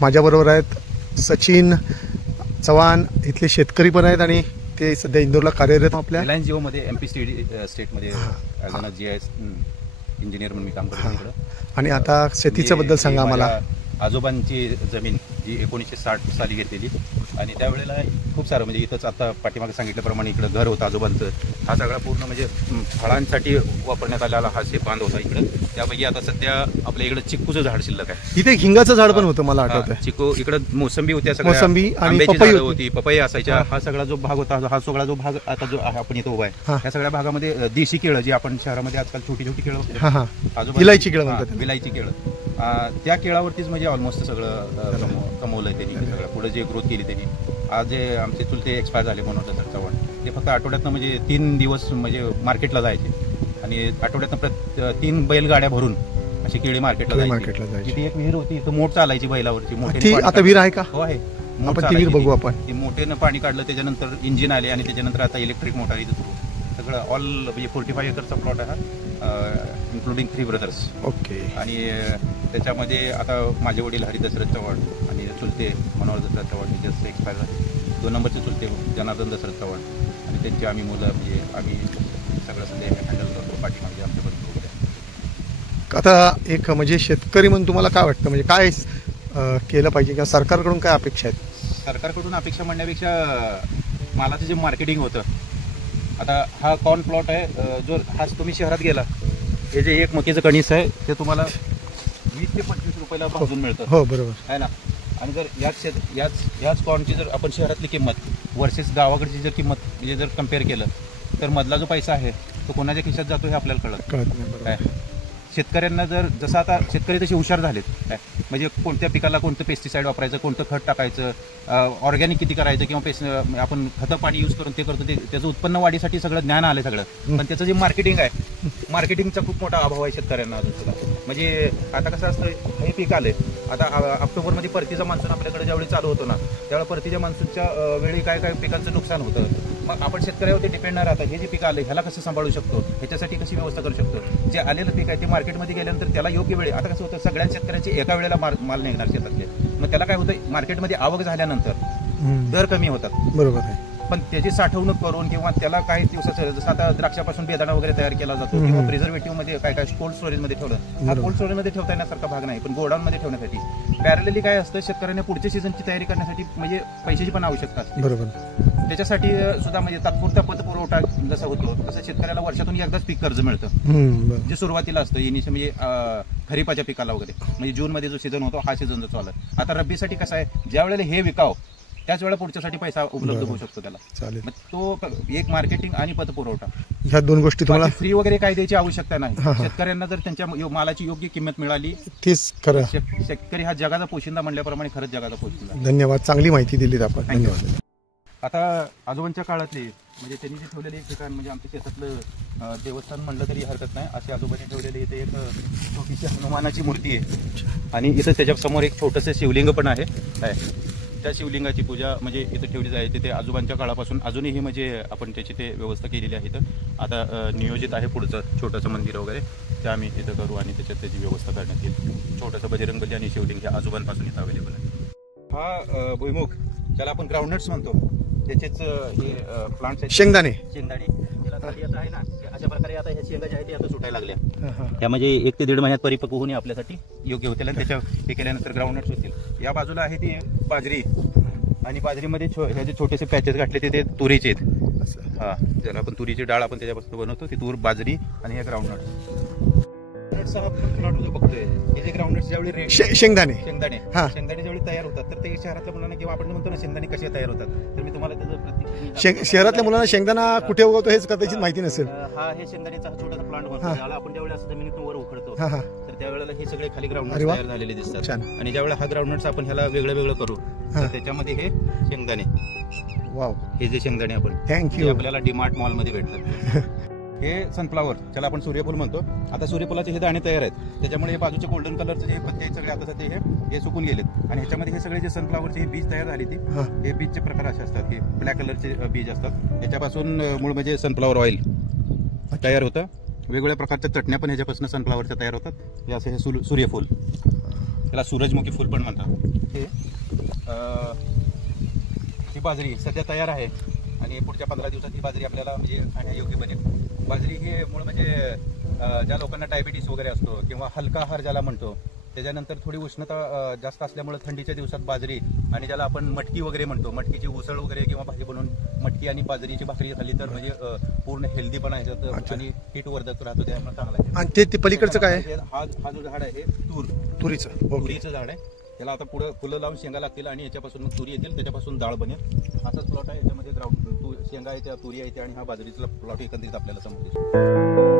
माझ्याबरोबर आहेत सचिन चव्हाण, इथले शेतकरी पण आहेत आणि ते सध्या इंदोरला कार्यरत आपल्या रिलायन्स जिओमध्ये MP स्टेटमध्ये GIS इंजिनियर म्हणून मी काम करतो इकडं. आणि आता शेतीच्या बद्दल सांगा आम्हाला. आजोबांची जमीन जी 1960 साली घेतलेली आणि त्यावेळेला खूप सारं म्हणजे इथंच आता पाठीमागे सांगितल्याप्रमाणे इकडं घर होतं आजोबांचं. हा सगळा पूर्ण म्हणजे फळांसाठी वापरण्यात आलेला हा बांध होता इकडं. त्यापैकी आता सध्या आपल्या इकडं चिक्कूचं झाड शिल्लक आहे. इथे हिंगाचं झाड पण होतं मला आठवतं. चिक्कू इकडं मोसंबी होत्या, मोसंबी आणि पपई होती, पपई असायच्या. हा सगळा जो भाग होता, हा सगळा जो भाग आता जो आपण इथं उभा आहे त्या सगळ्या भागामध्ये देशी केळं जी आपण शहरामध्ये आजकाल छोटी छोटी केळं विलायची केळं म्हणतात, विलायची केळं, त्या केळावरतीच म्हणजे ऑलमोस्ट सगळं कमवलंय त्यांनी. सगळं पुढे जे ग्रोथ केली त्यांनी. आज जे आमचे चुलते एक्सपायर झाले मनोहर दत्त चव्हाण, ते फक्त आठवड्यातनं म्हणजे 3 दिवस म्हणजे मार्केटला जायचे आणि आठवड्यातनं 3 बैलगाड्या भरून अशी केळी मार्केटला जायची. ती एक विहीर होती, इथं मोठ चालायची बैलावरची. मोठी आता विहीर आहे का? हो आहे. विहीर बघू आपण. मोठेनं पाणी काढलं, त्याच्यानंतर इंजिन आले आणि त्याच्यानंतर आता इलेक्ट्रिक मोटार इथं सुरू. सगळं ऑल म्हणजे 45 एकरचा प्लॉट आहे हा, इन्क्लुडिंग 3 ब्रदर्स. ओके. आणि त्याच्यामध्ये आता माझे वडील हरी दशरथ चव्हाण आणि चुलते मनोहर दशरथ चव्हाण हे जस्ट एक्सपायर झाले. 2 नंबरचे चुलते जनार्दन दशरथ चव्हाण आणि त्यांची आम्ही मुलं म्हणजे आम्ही सगळं सध्या हँडल करतो पाठीमागे आमच्याबरोबर वगैरे. आता एक म्हणजे शेतकरी म्हणून तुम्हाला काय वाटतं, म्हणजे काय केलं पाहिजे किंवा सरकारकडून काय अपेक्षा आहेत? सरकारकडून अपेक्षा म्हणण्यापेक्षा मालाचं जे मार्केटिंग होतं, आता हा कॉर्न प्लॉट आहे, जो हा तुम्ही शहरात गेला, हे जे एक मक्याचं कणीस आहे ते तुम्हाला 20 ते 25 रुपयाला भाजून मिळतं. हो बरोबर आहे ना. आणि जर याच कॉर्नची जर आपण शहरातली किंमत वर्सेस गावाकडची जर किंमत म्हणजे जर कम्पेअर केलं तर मधला जो पैसा आहे तो कोणाच्या खिशात जातो हे आपल्याला कळत नाही. शेतकऱ्यांना जर जसं आता शेतकरी तसे हुशार झालेत म्हणजे कोणत्या पिकाला कोणतं पेस्टिसाईड वापरायचं, कोणतं खत टाकायचं, ऑर्गॅनिक किती करायचं किंवा आपण खतं पाणी यूज करून ते करतो, ते त्याचं उत्पन्न वाढीसाठी सगळं ज्ञान आलं सगळं. पण त्याचं जे मार्केटिंग आहे, मार्केटिंगचा खूप मोठा अभाव आहे शेतकऱ्यांना अजून सुद्धा. म्हणजे आता कसं असतं, हे पीक आले आता ऑक्टोबरमध्ये परतीचा मान्सून आपल्याकडे ज्यावेळी चालू होतो ना, त्यावेळी परतीच्या मान्सूनच्या वेळी काय काय पिकांचं नुकसान होतं. मग आपण शेतकऱ्यावरती डिपेंड नाही राहतं. हे जे पीक आले ह्याला कसं सांभाळू शकतो, ह्याच्यासाठी कशी व्यवस्था करू शकतो. जे आलेलं पीक आहे ते मार्केटमध्ये गेल्यानंतर त्याला योग्य वेळी, आता कसं होतं सगळ्या शेतकऱ्यांची एका वेळेला माल निघणार शेतातले, मग त्याला काय होतं मार्केटमध्ये आवक झाल्यानंतर दर कमी होतात. बरोबर आहे. पण त्याची साठवणूक करून किंवा त्याला काही दिवसाचं जसं आता द्राक्षापासून बेदाणा वगैरे तयार केला जातो किंवा प्रिझर्वेटिव्ह मध्ये काय काय कोल्ड स्टोरेजमध्ये ठेवलं, हा कोल्ड स्टोरेजमध्ये ठेवता येण्यासारखा भाग नाही. पण गोडाऊनमध्ये ठेवण्यासाठी पॅरलली काय असतं, शेतकऱ्यांना पुढच्या सीझनची तयारी करण्यासाठी म्हणजे पैशाची पण आवश्यकता असते. बरोबर. त्याच्यासाठी सुद्धा म्हणजे तात्पुरता पतपुरवठा जसा होतो तसं शेतकऱ्याला वर्षातून एकदाच पीक कर्ज मिळतं, जे सुरुवातीला असतं इनिशियल म्हणजे खरीपाच्या पिकाला वगैरे, म्हणजे जूनमध्ये जो सीझन होतो हा सीझन जो चालू आहे. आता रब्बीसाठी कसं आहे, ज्या वेळेला हे विकाव त्याच वेळेला पुढच्यासाठी पैसा उपलब्ध होऊ शकतो त्याला. मग तो एक मार्केटिंग आणि पतपुरवठा ह्या 2 गोष्टी तुम्हाला फ्री वगैरे काय द्यायची आवश्यकता नाही. शेतकऱ्यांना जर त्यांच्या मालाची योग्य किंमत मिळाली तीच खरं. शेतकरी हा जगाचा पोशिंदा म्हणल्याप्रमाणे खरंच जगाचा पोशिंदा. धन्यवाद, चांगली माहिती दिलीत आपण. धन्यवाद. आता आजोबांच्या काळातले म्हणजे त्यांनी जे ठेवलेले एक ठिकाण म्हणजे आमच्या शेतातलं देवस्थान म्हणलं तरी हरकत नाही, असे आजोबांनी ठेवलेले इथे एक छोटीशी हनुमानाची मूर्ती आहे आणि इथं त्याच्यासमोर एक छोटंसं शिवलिंग पण आहे. त्या शिवलिंगाची पूजा म्हणजे इथं ठेवली जाते. तिथे आजोबांच्या काळापासून अजूनही म्हणजे आपण त्याची ते व्यवस्था केलेली आहे. इथं आता नियोजित आहे पुढचं छोटंसं मंदिर वगैरे, ते आम्ही इथं करू आणि त्याच्यात त्याची व्यवस्था करण्यात येईल. छोटंसं बजरंगबली आणि शिवलिंग हे आजोबांपासून इथं अवेलेबल आहे. हा भुईमुग ज्याला आपण ग्राउंडनट्स म्हणतो त्याचेच हे प्लांट्स आहेत. शेंगदाणे आता आहे ना, अशा प्रकारे आता ह्या शेंगा ज्या आहेत त्या आता सुटायला लागल्या. त्या म्हणजे 1 ते 1.5 महिन्यात परिपक्व होणे आपल्यासाठी योग्य होतील आणि त्याच्या हे केल्यानंतर ग्राउंडनट्स होतील. या बाजूला आहे ती बाजरी आणि बाजरीमध्ये ह्या जे छोटेसे पॅचेस घातले ते तुरीचे आहेत. हा, ज्याला आपण तुरीची डाळ आपण त्याच्यापासून बनवतो, ती तूर बाजरी आणि हे ग्राउंडनट्स. बघतोय हे जे ग्राउंडनट्स ज्यावेळी शेंगदाणे ज्यावेळी तयार होतात तर ते शहरातल्या मुलांना किंवा आपण म्हणतो ना शेंगदाणे कसे तयार होतात, तर मी तुम्हाला त्याचं शहरातल्या मुलांना शेंगदाणा कुठे उगवतो हेच कदाचित माहिती नसेल. हा हे शेंगदाण्याचा छोटासा प्लांट बनतो, ज्याला आपण ज्यावेळी असं जमिनीतून वर उखडतो तर त्यावेळेला हे सगळे खाली ग्राउंडनट्स तयार झालेले दिसतात. आणि ज्यावेळेला हा ग्राउंडनट्स आपण ह्याला वेगळं वेगळं करू तर त्याच्यामध्ये हे शेंगदाणे, वाव, हे जे शेंगदाणे आपण थँक्यू आपल्याला डीमार्ट मॉल मध्ये भेटतात. हे सनफ्लावर ज्याला आपण सूर्यफूल म्हणतो. आता सूर्यफुलाचे हे दाणे तयार आहेत, त्याच्यामुळे हे बाजूचे गोल्डन कलरचे जे पत्ते सगळे आता सध्या हे सुकून गेलेत आणि ह्याच्यामध्ये हे सगळे जे सनफ्लावरचे हे बीज तयार झाली ती हे बीजचे प्रकार असे असतात की ब्लॅक कलरचे बीज असतात. याच्यापासून मूळ म्हणजे सनफ्लावर ऑइल तयार होतं. वेगवेगळ्या प्रकारच्या चटण्या पण ह्याच्यापासून सनफ्लावरच्या तयार होतात. हे असं हे सूर्यफूल त्याला सूरजमुखी फुल पण म्हणतात. ही बाजरी सध्या तयार आहे आणि पुढच्या 15 दिवसात ही बाजरी आपल्याला म्हणजे खाण्यायोग्य बनेल. बाजरी ही मूळ म्हणजे ज्या लोकांना डायबिटीस वगैरे असतो किंवा हलका आहार ज्याला म्हणतो, त्याच्यानंतर थोडी उष्णता जास्त असल्यामुळे थंडीच्या दिवसात बाजरी आणि ज्याला आपण मटकी वगैरे म्हणतो, मटकीची उसळ वगैरे किंवा भाजी बनवून मटकी आणि बाजरीची भाकरी खाल्ली तर म्हणजे पूर्ण हेल्दी पण आहे आणि हीटवर्धक राहतो, त्यामुळे चांगला आहे. आणि ते पलीकडचं काय आहे? हा जो झाड आहे तुरीचं झाड आहे. त्याला आता पुढे फुलं लावून शेंगा लागतील आणि याच्यापासून मग तुरी येतील, त्याच्यापासून डाळ बनेल. असाच प्लॉट आहे, याच्यामध्ये शेंगा आहे, त्या तुरी आहे आणि हा बाजरीचा प्लॉट एकंदरीत आपल्याला समजतो.